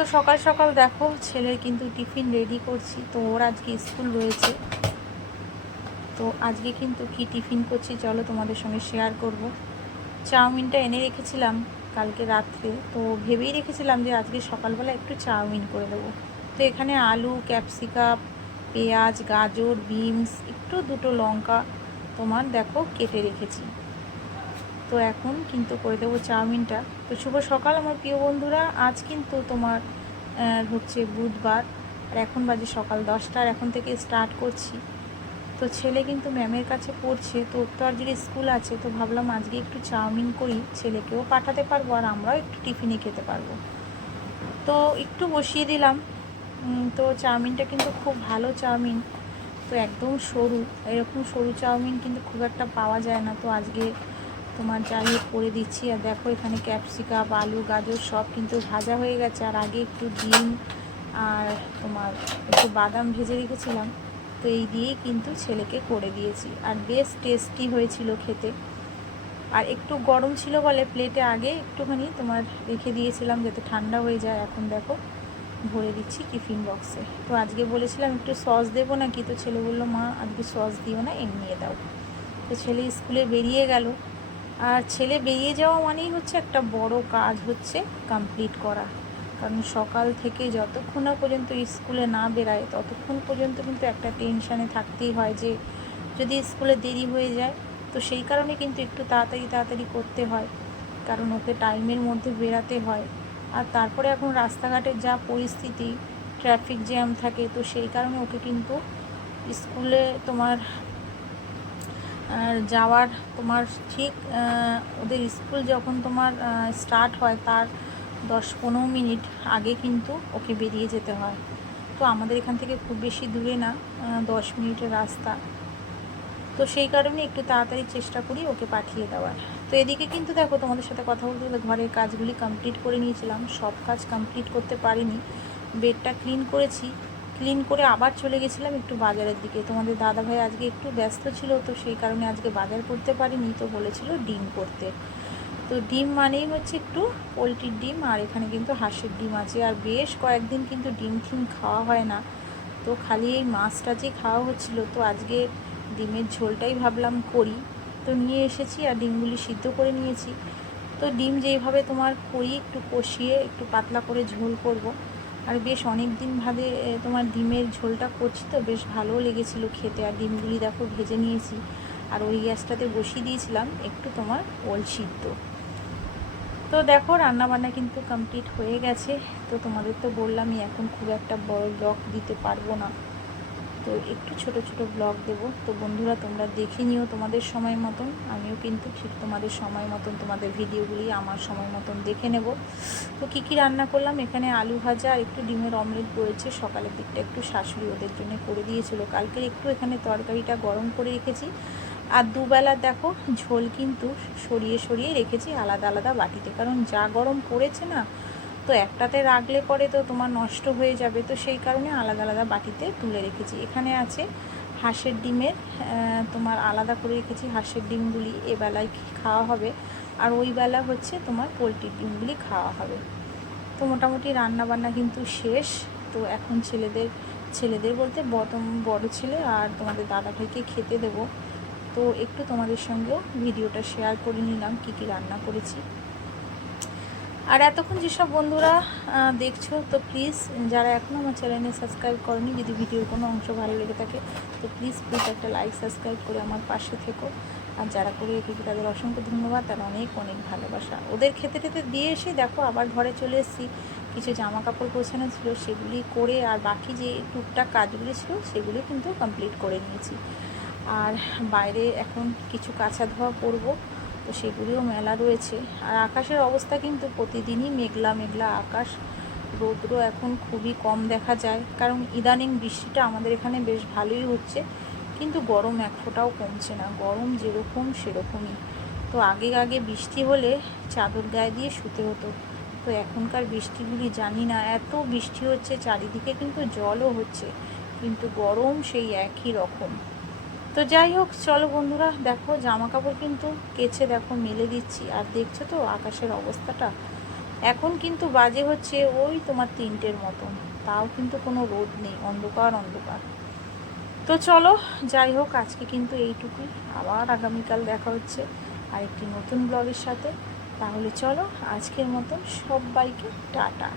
তো সকাল সকাল দেখো ছেলের কিন্তু টিফিন রেডি করছি। তো ওর আজকে স্কুল রয়েছে। তো আজকে কিন্তু কি টিফিন করছি চলো তোমাদের সঙ্গে শেয়ার করব। চাউমিনটা এনে রেখেছিলাম কালকে রাত্রে, তো ভেবেই রেখেছিলাম যে আজকে সকালবেলা একটু চাউমিন করে দেবো। তো এখানে আলু, ক্যাপসিকাম, পেঁয়াজ, গাজর, বিনস, একটু দুটো লঙ্কা তোমার দেখো কেটে রেখেছি। তো এখন কিন্তু করে দেবো চাউমিনটা। তো শুভ সকাল আমার প্রিয় বন্ধুরা। আজ কিন্তু তোমার হচ্ছে বুধবার, আর এখন বাজে সকাল 10টা, আর এখন থেকে স্টার্ট করছি। তো ছেলে কিন্তু ম্যামের কাছে পড়ছে, তো ওর তো আজকে স্কুল আছে, তো ভাবলাম আজকে একটু চাউমিন করি, ছেলেকেও পাঠাতে পারবো আর আমরাও একটু টিফিনে খেতে পারবো। তো একটু বসিয়ে দিলাম। তো চাউমিনটা কিন্তু খুব ভালো চাউমিন, তো একদম সরু, এরকম সরু চাউমিন কিন্তু খুব একটা পাওয়া যায় না। তো আজকে তোমার যাই হোক করে দিচ্ছি। আর দেখো এখানে ক্যাপসিকাম, আলু, গাজর সব কিন্তু ভাজা হয়ে গেছে, আর আগে একটু ডিম আর তোমার একটু বাদাম ভেজে রেখেছিলাম। তো এই দিয়েই কিন্তু ছেলেকে করে দিয়েছি, আর বেশ টেস্টি হয়েছিল খেতে। আর একটু গরম ছিল বলে প্লেটে আগে একটুখানি তোমার রেখে দিয়েছিলাম যাতে ঠান্ডা হয়ে যায়। এখন দেখো ভরে দিচ্ছি টিফিন বক্সে। তো আজকে বলেছিলাম একটু সস দেবো নাকি, তো ছেলে বললো মা আজকে সস দিও না, এমনিয়ে দাও। তো ছেলে স্কুলে বেরিয়ে গেল। আর ছেলে বেরিয়ে যাওয়া মানেই হচ্ছে একটা বড় কাজ হচ্ছে কমপ্লিট করা। কারণ সকাল থেকে যতক্ষণ না পর্যন্ত স্কুলে না বেরায় ততক্ষণ পর্যন্ত কিন্তু একটা টেনশানে থাকতেই হয় যে যদি স্কুলে দেরি হয়ে যায়। তো সেই কারণে কিন্তু একটু তাড়াতাড়ি তাড়াতাড়ি করতে হয়, কারণ ওকে টাইমের মধ্যে বেরাতে হয়। আর তারপরে এখন রাস্তাঘাটের যা পরিস্থিতি, ট্রাফিক জ্যাম থাকে, তো সেই কারণে ওকে কিন্তু স্কুলে তোমার যাওয়ার তোমার ঠিক ওদের স্কুল যখন তোমার স্টার্ট হয় তার 10-15 মিনিট আগে কিন্তু ওকে বেরিয়ে যেতে হয়। তো আমাদের এখান থেকে খুব বেশি দূরে না, 10 মিনিটের রাস্তা। তো সেই কারণে একটু তাড়াতাড়ি চেষ্টা করি ওকে পাঠিয়ে দেওয়ার। তো এদিকে কিন্তু দেখো তোমাদের সাথে কথা বলতে বলতে ঘরের কাজগুলি কমপ্লিট করে নিয়েছিলাম, সব কাজ কমপ্লিট করতে পারিনি। বেডটা ক্লিন করেছি, ক্লিন করে আবার চলে গেছিলাম একটু বাজারের দিকে। তোমাদের দাদাভাই আজকে একটু ব্যস্ত ছিল, তো সেই কারণে আজকে বাজার করতে পারিনি। তো বলেছিল ডিম করতে। তো ডিম মানেই হচ্ছে একটু পোলট্রির ডিম, আর এখানে কিন্তু হাঁসের ডিম আছে। আর বেশ কয়েকদিন কিন্তু ডিম টিম খাওয়া হয় না, তো খালি এই মাছটা যে খাওয়া হচ্ছিলো। তো আজকে ডিমের ঝোলটাই ভাবলাম করি। তো নিয়ে এসেছি আর ডিমগুলি সিদ্ধ করে নিয়েছি। তো ডিম যেইভাবে তোমার করি একটু কষিয়ে একটু পাতলা করে ঝোল করব। আর বেশ অনেক দিন ভাবে তোমার ডিমের ঝোলটা করছি, তো বেশ ভালোও লেগেছিলো খেতে। আর ডিমগুলি দেখো ভেজে নিয়েছি, আর ওই গ্যাসটাতে বসিয়ে দিয়েছিলাম একটু তোমার ওল সিদ্ধ। তো দেখো রান্নাবান্না কিন্তু কমপ্লিট হয়ে গেছে। তো তোমাদের তো বললামই এখন খুব একটা বড় ব্লগ দিতে পারবো না, তো একটু ছোট ছোট ব্লগ দেব। তো বন্ধুরা তোমরা দেখে নিও তোমাদের সময় মতন, আমিও কিন্তু ঠিক তোমাদের সময় মতন তোমাদের ভিডিওগুলি আমার সময় মতন দেখে নেব। তো কী কী রান্না করলাম, এখানে আলু ভাজা আর একটু ডিমের অমলেট করেছে। সকালের দিকটা একটু শাশুড়ি ওদের জন্য করে দিয়েছিল, কালকে একটু এখানে তরকারিটা গরম করে রেখেছি। আর দুবেলা দেখো ঝোল কিন্তু সরিয়ে সরিয়ে রেখেছি আলাদা আলাদা বাটিতে, কারণ যা গরম পড়েছে না, তো একটাতে রাখলে পরে তো তোমার নষ্ট হয়ে যাবে। তো সেই কারণে আলাদা আলাদা বাটিতে তুলে রেখেছি। এখানে আছে হাঁসের ডিমের তোমার আলাদা করে রেখেছি, হাঁসের ডিমগুলি এবেলায় খাওয়া হবে, আর ওই বেলা হচ্ছে তোমার পোলট্রির ডিমগুলি খাওয়া হবে। তো মোটামুটি রান্না বান্না কিন্তু শেষ। তো এখন ছেলেদের বলতে বড় ছেলে আর তোমাদের দাদাভাইকে খেতে দেবো। তো একটু তোমাদের সঙ্গেও ভিডিওটা শেয়ার করে নিলাম কী কী রান্না করেছি। আর এতক্ষণ যেসব বন্ধুরা দেখছো, তো প্লিজ যারা এখনও আমার চ্যানেলে সাবস্ক্রাইব করনি, যদি ভিডিওর কোনো অংশ ভালো লেগে থাকে তো প্লিজ একটা লাইক সাবস্ক্রাইব করে আমার পাশে থেকো। আর যারা করে রেখেছি তাদের অসংখ্য ধন্যবাদ, আর অনেক অনেক ভালোবাসা। ওদের খেতে টেতে দিয়ে এসে দেখো আবার ঘরে চলে এসেছি, কিছু জামা কাপড় গোছানো ছিল সেগুলি করে, আর বাকি যে টুকটাক কাজগুলি ছিল সেগুলি কিন্তু কমপ্লিট করে নিয়েছি। আর বাইরে এখন কিছু কাঁচা ধোয়া করবো, তো সেগুলিও মেলা রয়েছে। আর আকাশের অবস্থা কিন্তু প্রতিদিনই মেঘলা মেঘলা আকাশ, রৌদ্র এখন খুবই কম দেখা যায়, কারণ ইদানিং বৃষ্টিটা আমাদের এখানে বেশ ভালোই হচ্ছে, কিন্তু গরম এক ফোঁটাও কমছে না, গরম যেরকম সেরকমই। তো আগে আগে বৃষ্টি হলে চাদর গায়ে দিয়ে শুতে হতো, তো এখনকার বৃষ্টিগুলি জানি না, এত বৃষ্টি হচ্ছে চারিদিকে, কিন্তু জলও হচ্ছে, কিন্তু গরম সেই একই রকম। তো যাই হোক চলো বন্ধুরা, দেখো জামা কাপড় কিন্তু কেচে দেখো মেলে দিচ্ছি, আর দেখছো তো আকাশের অবস্থাটা। এখন কিন্তু বাজে হচ্ছে ওই তোমার 3টের মতন, তাও কিন্তু কোনো রোদ নেই, অন্ধকার অন্ধকার। তো চলো, যাই হোক, আজকে কিন্তু এইটুকুই। আবার আগামীকাল দেখা হচ্ছে আরেকটি নতুন ব্লগের সাথে। তাহলে চলো, আজকের মতন সবাইকে টাটা।